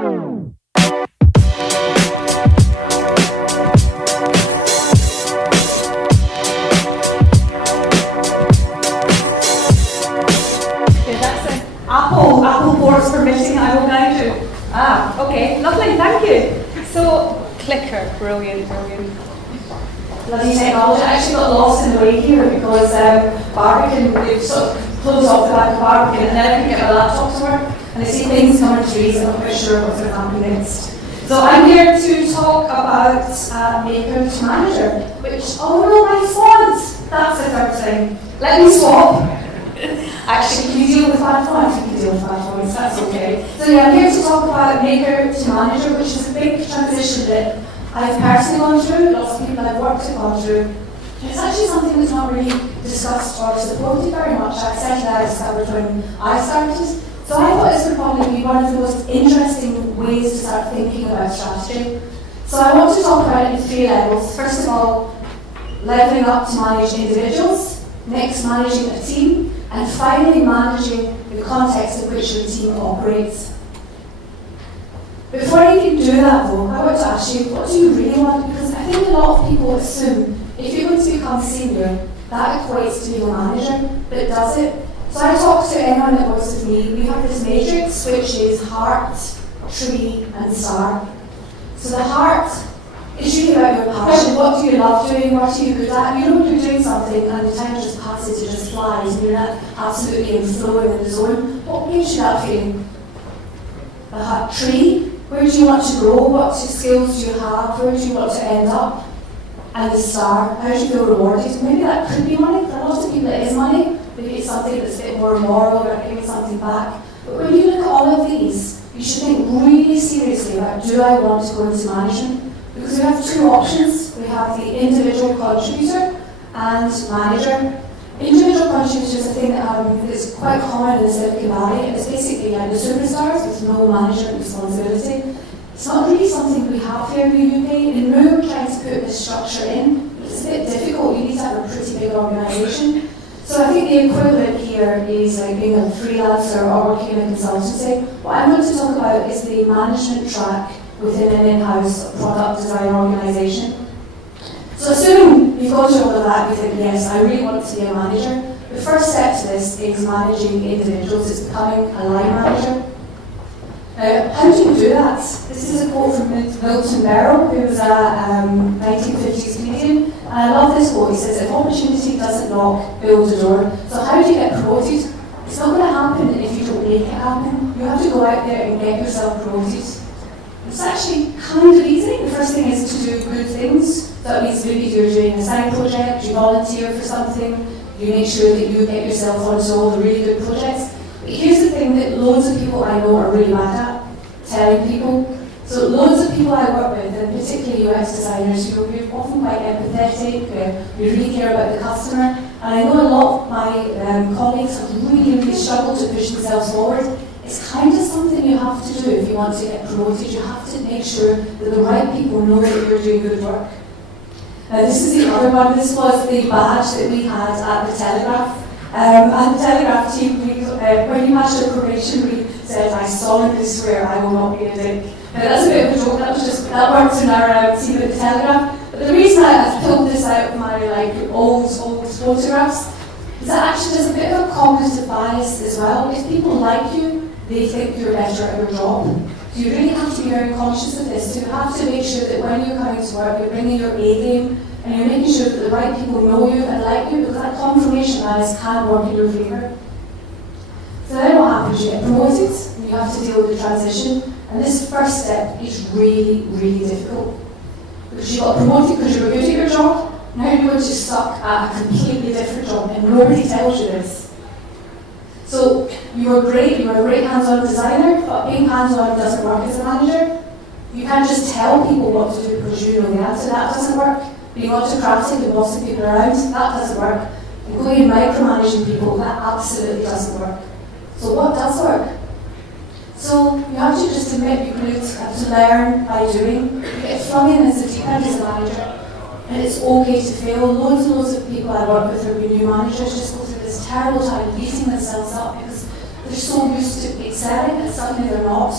Apple ports permitting, I will guide you. Okay, lovely, thank you. So, clicker, brilliant. Bloody technology. I actually got lost in the way here because Barbican, they've sort of closed off the back of Barbican and then I can get my laptop to work and I see things coming to trees and I'm not quite sure what's going to happen next. So I'm here to talk about Maker to Manager, which, oh no, my font! That's the third thing. Let me swap. Actually, can you deal with bad fonts? You can deal with bad fonts, that's okay. So yeah, I'm here to talk about Maker to Manager, which is a big transition that I've personally gone through, lots of people I've worked with gone through. And it's actually something that's not really discussed or supported very much. Certainly I discovered when I started. So I thought this would probably be one of the most interesting ways to start thinking about strategy. So I want to talk about it in 3 levels. First of all, leveling up to manage individuals, next managing a team, and finally managing the context in which your team operates. Before you can do that though, I want to ask you, what do you really want? Because I think a lot of people assume if you're going to become senior, that equates to being a manager, but does it? So I talk to anyone that works with me, we have this matrix which is heart, tree and star. So the heart is really about your passion. What do you love doing? What are you good at? You know you're doing something and the time just passes, it just flies, and you're not absolutely in flow and in the zone. What gives you that feeling? The heart tree, where do you want to grow? What skills do you have? Where do you want to end up? And the star, how do you feel rewarded? Maybe that could be money. For a lot of people it is money. Maybe it's something that's a bit more moral or giving something back. But when you look at all of these, you should think really seriously about, do I want to go into management? Because we have 2 options. We have the individual contributor and manager. Individual contributor is a thing that is quite common in Silicon Valley. It's basically like the superstars with no management responsibility. It's not really something we have here in the UK. In Moo, we're trying to put this structure in, but it's a bit difficult. You need to have a pretty big organisation. So I think the equivalent here is like being a freelancer or working in a consultancy. What I'm going to talk about is the management track within an in-house product design organisation. So assuming you've gone through all of that, you think, yes, I really want to be a manager. The first step to this is managing individuals. It's becoming a line manager. How do you do that? This is a quote from Milton Berle, who was a 1950s comedian. And I love this quote. He says, if opportunity doesn't knock, build a door. So how do you get promoted? It's not going to happen if you don't make it happen. You have to go out there and get yourself promoted. It's actually kind of easy. The first thing is to do good things. That means maybe you're doing a side project, you volunteer for something, you make sure that you get yourself onto all the really good projects. But here's the thing that loads of people I know are really bad at, telling people. So loads of people I work with, and particularly UX designers, you're often quite empathetic, you really care about the customer. And I know a lot of my colleagues have really struggled to push themselves forward. It's kind of something you have to do if you want to get promoted. You have to make sure that the right people know that you're doing good work. This is the other one. This was the badge that we had at the Telegraph. At the Telegraph team, when you passed your probation, we said, I solemnly swear I will not be a dick. Now that's a bit of a joke, that works in our team at the Telegraph. But the reason I pulled this out of my old photographs is that actually there's a bit of a cognitive bias as well. If people like you, they think you're better at your job. So you really have to be very conscious of this. So you have to make sure that when you're coming to work, you're bringing your A game and you're making sure that the right people know you and like you, because that confirmation bias can work in your favour. So then what happens? You get promoted and you have to deal with the transition. And this first step is really, really difficult. Because you got promoted because you were good at your job, now you're going to stuck at a completely different job and nobody tells you this. So you're a great hands-on designer, but being hands-on doesn't work as a manager. You can't just tell people what to do because you know the answer. That doesn't work. Being autocratic and bossing people around, that doesn't work. And going and micromanaging people, that absolutely doesn't work. So what does work? So you have to just admit you have to learn by doing. You get flung in as a deep end as a manager. And it's okay to fail. Loads and loads of people I work with who are new managers just go through this terrible time beating themselves up because they're so used to excelling at something they're not.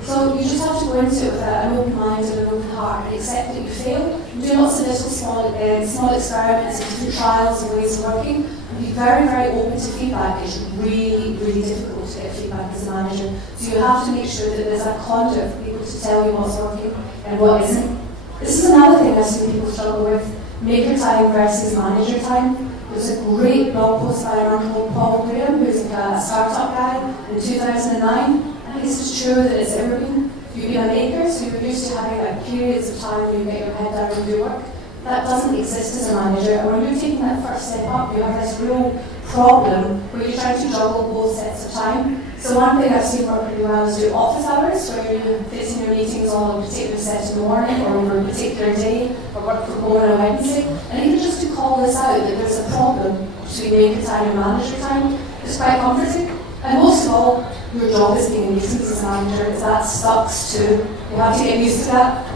They So you just have to go into it with an open mind and an open heart and accept that you fail. Do lots of little small experiments and different trials and ways of working, and be very, very open to feedback. It's really, really difficult to get feedback as a manager. So you have to make sure that there's a conduit for people to tell you what's working and what isn't. This is another thing I've seen people struggle with, maker time versus manager time. There's a great blog post by a man called Paul Graham, who's a startup guy in 2009. And this is truer than it's ever been. You've been a maker, so you're used to having like periods of time where you get your head down and do work. That doesn't exist as a manager. And when you're taking that first step up, you have this real problem where you're trying to juggle both sets of time. So one thing I've seen work really well is do office hours, where you're fixing your meetings on a particular set in the morning or over a particular day, or work from home on a Wednesday. And even just to call this out, that there's a problem between maker time and manager time, is quite comforting. And most of all, your job is being in meetings as a manager, because that sucks too. You have to get used to that.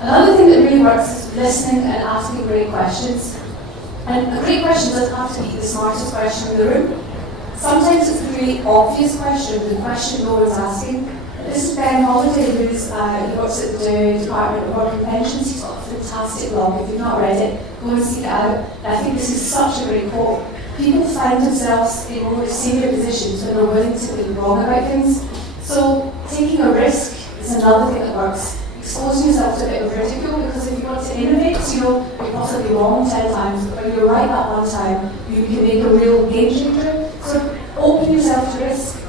Another thing that really works is listening and asking great questions. And a great question doesn't have to be the smartest question in the room. Sometimes it's a really obvious question, the question no one's asking. This is Ben Holiday, he works at the Department of Work and Pensions. He's got a fantastic blog. If you've not read it, go and seek it out. And I think this is such a great quote. People find themselves in more senior positions when they're willing to be wrong about things. So taking a risk is another thing that works. Exposing yourself to a bit of ridicule, because if you want to innovate, you're possibly wrong 10 times, but when you're right that one time, you can make a real game changer. So open yourself to risk.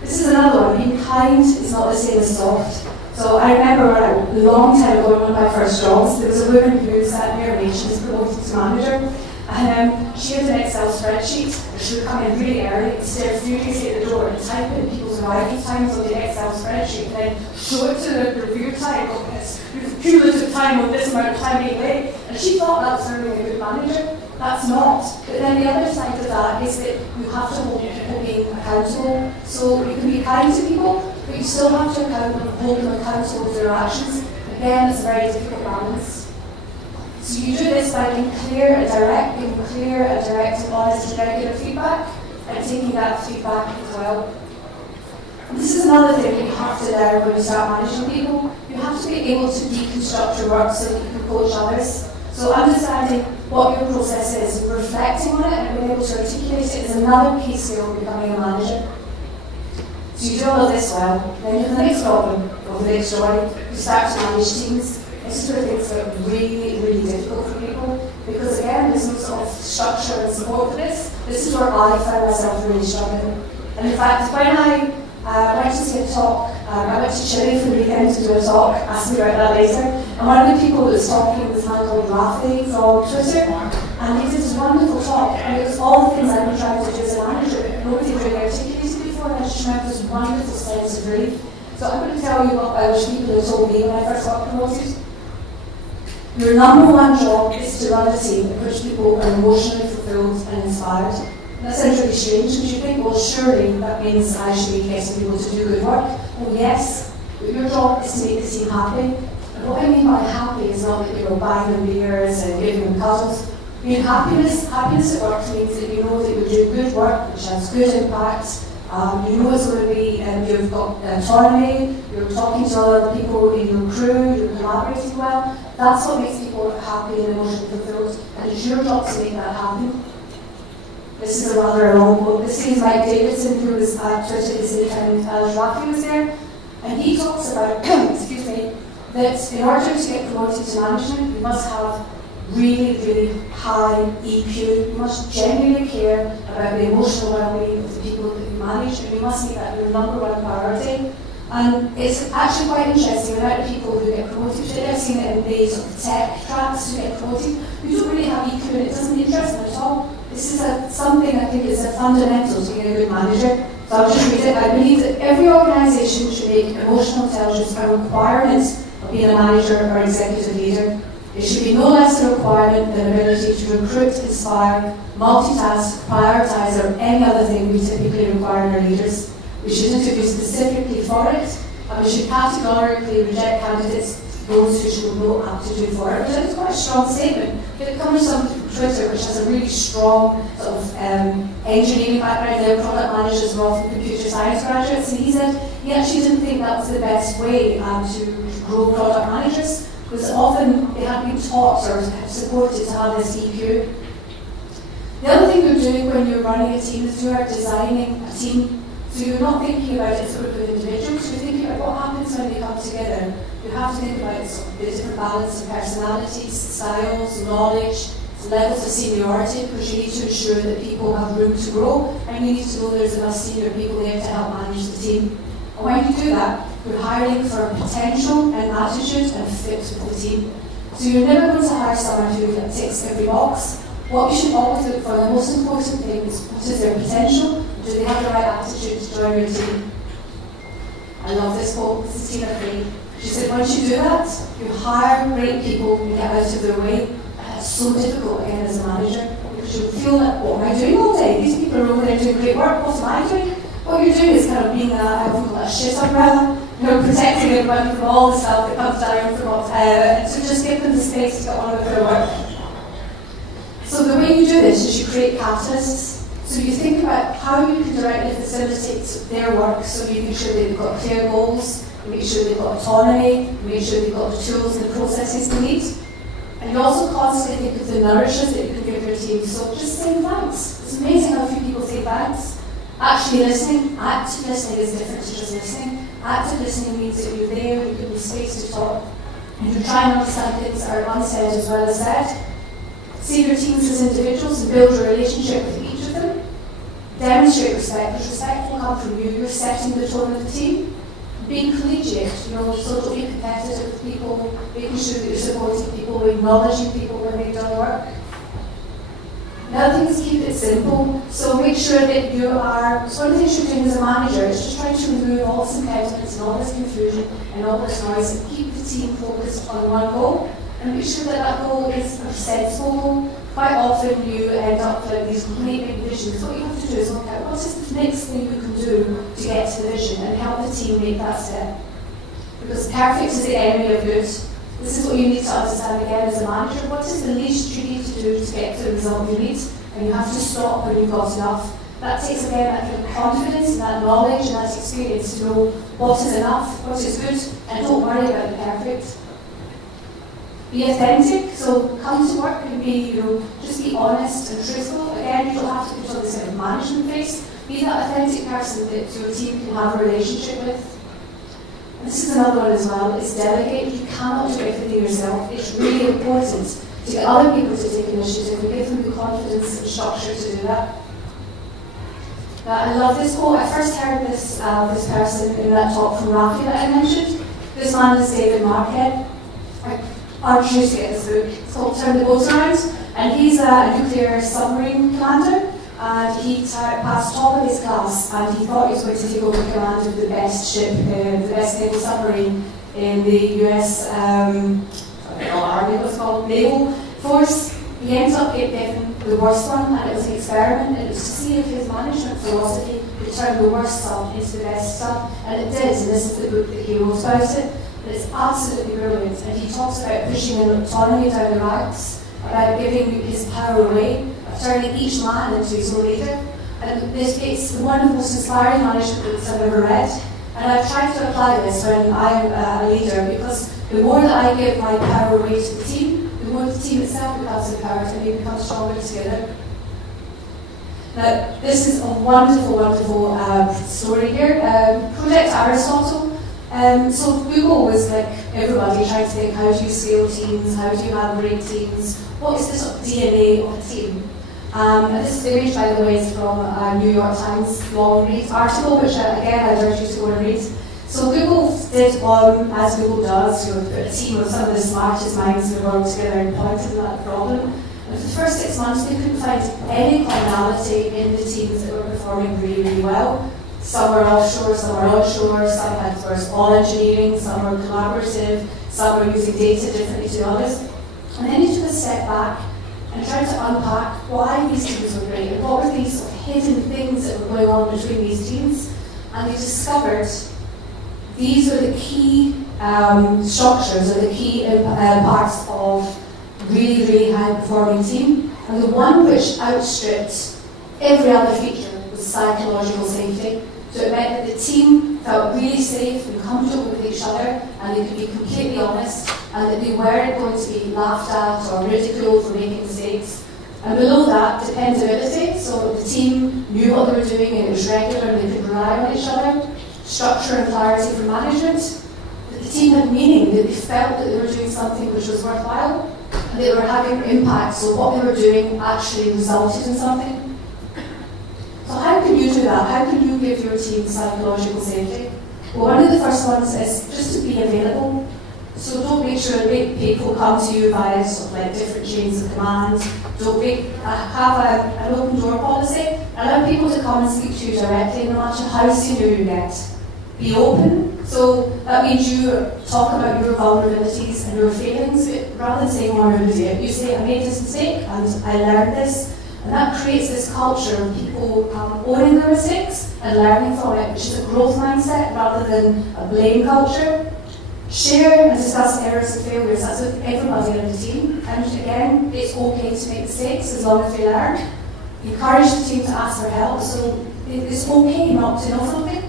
This is another one. Being kind is not the same as soft. So I remember a long time ago in one of my first jobs, there was a woman who sat near me. She was promoted to manager. And she had an Excel spreadsheet. She would come in really early, stare furiously at the door and type in people's arrival times on the Excel spreadsheet, and then show it to the review time of this cumulative time of this amount of time being late. And she thought that was her being a good manager. That's not. But then the other side of that is that you have to hold people being accountable. So you can be kind to people, but you still have to hold them accountable for their actions. Again, it's a very difficult balance. So you do this by being clear and direct, and honest and regular feedback, and taking that feedback as well. And this is another thing that you have to learn when you start managing people. You have to be able to deconstruct your work so that you can coach others. So understanding what your process is, reflecting on it, and being able to articulate it is another key skill of becoming a manager. So you do all of this well, then you have the next problem, or the next joy. You start to manage teams. This is where things get really, really difficult for people, because again, there's no sort of structure and support for this. This is where I found myself really struggling. And in fact, when I went to see a talk, I went to Chile for the weekend to do a talk, ask me about that later, and one of the people that was talking was a man called Rafi from Twitter, and he did this wonderful talk, and it was all the things I've been trying to do as a manager, but nobody really articulated before, and I just remember this wonderful sense of relief. So I'm going to tell you what Irish people have told me when I first got promoted. Your number one job is to run a team in which people are emotionally fulfilled and inspired. And that sounds really strange, because you think, well, surely that means I should be getting people to do good work. Well, yes, but your job is to make the team happy. And what I mean by happy is not that you're buying them beers and giving them cuddles. I mean, happiness at work means that you know that you're doing good work, which has good impact. You know it's going to be, you've got autonomy, you're talking to other people in your crew, you're collaborating well. That's what makes people happy and emotionally fulfilled, and it's your job to make that happen. This is a rather long quote. This is Mike Davidson, who was at Twitter at the same time as Rafi was there, and he talks about, excuse me, that in order to get promoted to management, you must have really, really high EQ. You must genuinely care about the emotional well-being of the people that you manage, and you must make that your number one priority. And it's actually quite interesting, the amount of people who get promoted, particularly I've seen it in the sort of tech tracks who get promoted, who don't really have EQ, and it doesn't interest them at all. This is something I think is a fundamental to being a good manager. So I'll just read it. I believe that every organisation should make emotional intelligence a requirement of being a manager or executive leader. It should be no less a requirement than ability to recruit, inspire, multitask, prioritise, or any other thing we typically require in our leaders. We should interview specifically for it, and we should categorically reject candidates, those who show no aptitude for it. Which I think is quite a strong statement. It comes from Twitter, which has a really strong sort of engineering background. Their product managers were often computer science graduates, and he said, he actually didn't think that was the best way to grow product managers, because often they hadn't been taught or supported to have this EQ. The other thing you're doing when you're running a team is you are designing a team. So you're not thinking about it as a group of individuals, you're thinking about what happens when they come together. You have to think about sort of the different balance of personalities, styles, knowledge, levels of seniority, because you need to ensure that people have room to grow, and you need to know there's enough senior people there to help manage the team. And when you do that, you're hiring for potential and attitude and fit with the team. So you're never going to hire someone who ticks every box. What you should always look for, the most important thing is what is their potential, do they have the right attitude to join your team? I love this quote, this is Tina Fey. She said, once you do that, you hire great people and get out of their way. And it's so difficult again as a manager, because you feel like, what am I doing all day? These people are over there doing great work, what am I doing? What you're doing is kind of being a shit umbrella, protecting everyone from all the stuff that comes down from to just give them the space to get on with their work. So the way you do this is you create catalysts. So you think about how you can directly facilitate their work, so you make sure they've got clear goals, you make sure they've got autonomy, you make sure they've got the tools and the processes they need. And you also constantly think of the nourishes that you can give your team. So just saying thanks. It's amazing how few people say thanks. Actually listening, active listening is different to just listening. Active listening means that you're there, you give them space to talk, and you try and understand things that are unsaid as well as said. See your teams as individuals and build a relationship with each of them. Demonstrate respect, because respect will come from you. You're setting the tone of the team. Being collegiate, so don't be competitive with people, making sure that you're supporting people, acknowledging people when they've done work. Another thing is keep it simple. So make sure that you are, so one of the things you're doing as a manager is just trying to remove all this impediments and all this confusion and all this noise and keep the team focused on one goal. And make sure that that goal is a sensible goal. Quite often you end up with these great big visions. What you have to do is look at what is the next thing you can do to get to the vision and help the team make that step. Because perfect is the enemy of good. This is what you need to understand again as a manager. What is the least you need to do to get to the result you need? And you have to stop when you've got enough. That takes again that kind of confidence and that knowledge and that experience to know what is enough, what is good, and don't worry about the perfect. Be authentic, so come to work and be, just be honest and truthful. Again, you don't have to put on this kind of management face. Be that authentic person that your team can have a relationship with. And this is another one as well, is delegate. You cannot do everything yourself. It's really important to get other people to take initiative and give them the confidence and structure to do that. Now, I love this quote. I first heard this person in that talk from Rafi that I mentioned. This man is David Marquette. I urge you to get this book. It's called Turn the Boat Around, and he's a nuclear submarine commander, and he passed top of his class, and he thought he was going to take over command of the best ship, the best naval submarine in the US, Army, what's called, naval force. He ends up getting the worst one, and it was an experiment, and it was to see if his management philosophy could turn the worst stuff into the best stuff, and it did, and this is the book that he wrote about it. But it's absolutely brilliant, and he talks about pushing an autonomy down the ranks, about giving his power away, of turning each man into his own leader. And it's one of the most inspiring management books I've ever read, and I've tried to apply this when I'm a leader, because the more that I give my power away to the team, the more the team itself becomes empowered and we become stronger together. Now, this is a wonderful, wonderful story here. Project Aristotle. So Google was like everybody trying to think, how do you scale teams, how do you have great teams, what is the sort of DNA of a team? And this image, by the way, is from a New York Times long read article, which again I urge you to go and read. So Google did, as Google does, put a team of some of the smartest minds in the world together and pointed at that problem. And for the first 6 months, they couldn't find any commonality in the teams that were performing really, really well. Some were offshore, some were onshore, some were all engineering, some were collaborative, some were using data differently to others. And then he took a step back and tried to unpack why these teams were great and what were these sort of hidden things that were going on between these teams. And they discovered these are the key structures or the key parts of really, really high performing team. And the one which outstripped every other feature was psychological safety. So it meant that the team felt really safe and comfortable with each other, and they could be completely honest, and that they weren't going to be laughed at or ridiculed for making mistakes. And below that, dependability, so the team knew what they were doing and it was regular and they could rely on each other. Structure and clarity for management, that the team had meaning, that they felt that they were doing something which was worthwhile, and they were having impact, so what they were doing actually resulted in something. So how can you do that? How can you give your team psychological safety? Well, one of the first ones is just to be available. So don't make sure that people come to you via sort of like different chains of command. Don't have an open door policy. Allow people to come and speak to you directly, no matter how senior you get. Be open. So that means you talk about your vulnerabilities and your failings, but rather than saying, "Oh, I'm an idiot," you say, "I made this mistake and I learned this." And that creates this culture of people owning their mistakes and learning from it, which is a growth mindset rather than a blame culture. Share and discuss errors and failures. That's with everybody on the team. And again, it's okay to make mistakes as long as we learn. Encourage the team to ask for help. So it's okay not to know something.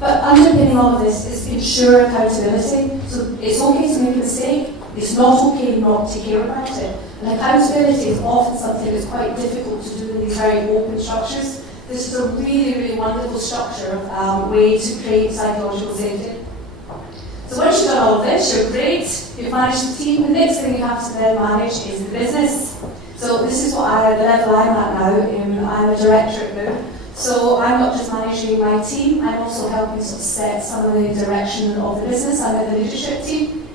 But underpinning all of this is ensure accountability. So it's okay to make a mistake. It's not okay not to care about it. And accountability is often something that's quite difficult to do in these very open structures. This is a really, really wonderful structure, way to create psychological safety. So once you've done all of this, you're great, you've managed the team. The next thing you have to then manage is the business. So this is the level I'm at now. I'm a director at Moon. So I'm not just managing my team, I'm also helping sort of set some of the direction of the business. I'm in the leadership team.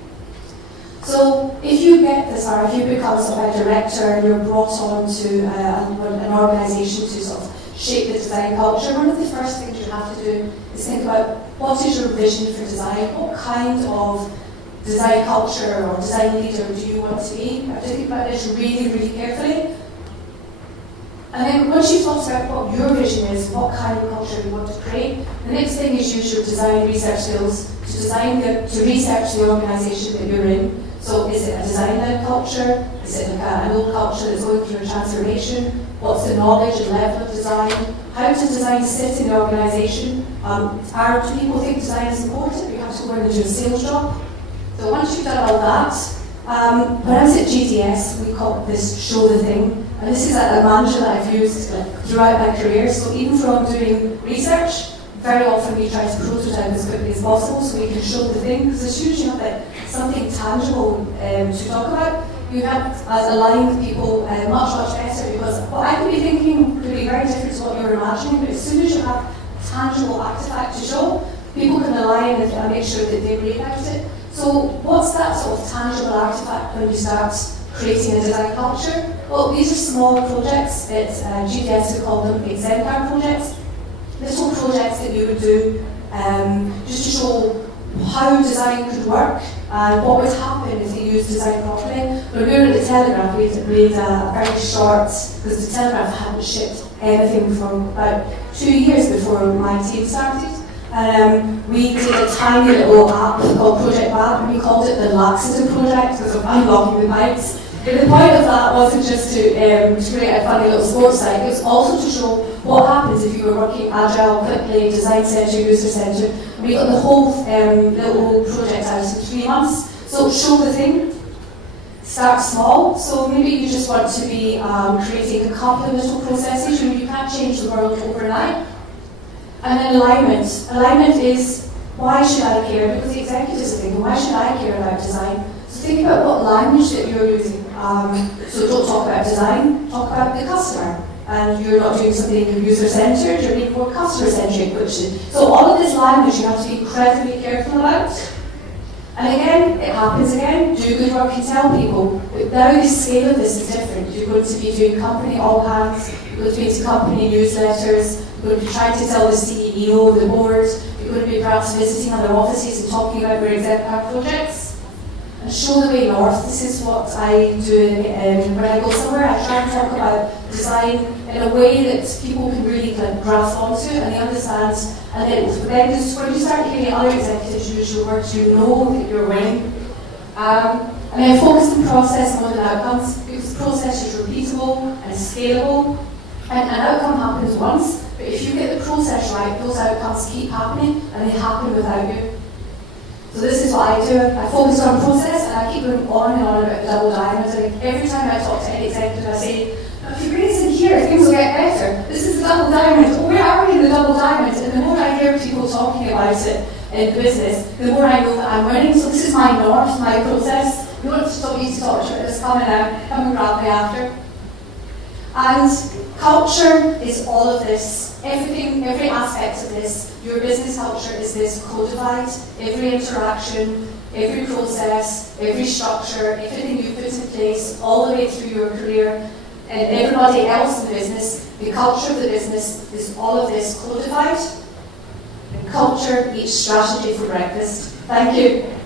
So if you get this, or if you become sort of a director and you're brought on to an organisation to sort of shape the design culture, one of the first things you have to do is think about what is your vision for design, what kind of design culture or design leader do you want to be? You have to think about this really, really carefully. And then once you've thought about what your vision is, what kind of culture you want to create, the next thing is use your design research skills to research the organisation that you're in. So is it a design-led culture? Is it like an old culture that's going through a transformation? What's the knowledge and level of design? How does design sit in the organisation? Do people think design is important? You have to go in and do a sales job. So once you've done all that, when I was at GDS, we called this show the thing. And this is a mantra that I've used throughout my career. So even from doing research, very often we try to prototype as quickly as possible so we can show the thing. Because as soon as you have something tangible to talk about, you help us align with people much, much better, because what I could be thinking could be very different to what you're imagining, but as soon as you have a tangible artifact to show, people can align and make sure that they realise it. So what's that sort of tangible artifact when you start creating a design culture? Well, these are small projects. At GDS we call them exemplar projects. Little projects that you would do just to show how design could work and what would happen if you used design properly. When we were at the Telegraph, we made a very short, because the Telegraph hadn't shipped anything for about 2 years before my team started. We did a tiny little app called Project Bab, and we called it the Laxative Project because of unlocking the pipes. But the point of that wasn't just to create a funny little sports site, it was also to show what happens if you were working agile, quickly, design-centered, user-centered. We got the whole little project out in 3 months. So show the thing, start small. So maybe you just want to be creating a couple of little processes. You can't change the world overnight. And then alignment. Alignment is, why should I care? Because the executives are thinking, why should I care about design? So think about what language that you're using. So don't talk about design, talk about the customer. And you're not doing something user-centered, you're being more customer-centric. So all of this language you have to be incredibly careful about. And again, it happens again, do good work and tell people. But now the scale of this is different. You're going to be doing company all-hands, you're going to be into company newsletters, you're going to be trying to tell the CEO, the board, you're going to be perhaps visiting other offices and talking about your exemplar projects. And show the way north. This is what I do when I go somewhere. I try and talk about design in a way that people can really kind of grasp onto and they understand. And then when you start hearing other executives use your words, you know that you're winning. And then focus on process more than outcomes, because the process is repeatable and scalable. And an outcome happens once, But if you get the process right, those outcomes keep happening, and they happen without you. So this is what I do. I focus on process, and I keep going on and on about the double diamond. Like every time I talk to any executive, I say, if you bring us in here, things will get better. This is the double diamond. Oh, where are we in the double diamond? And the more I hear people talking about it in the business, the more I know that I'm winning. So this is my north, my process. You want to stop me to talk about this coming out, come and grab me after. And culture is all of this. Everything, every aspect of this. Your business culture is this codified. Every interaction, every process, every structure, everything you put in place all the way through your career, and everybody else in the business, the culture of the business is all of this codified. And culture eats strategy for breakfast. Thank you.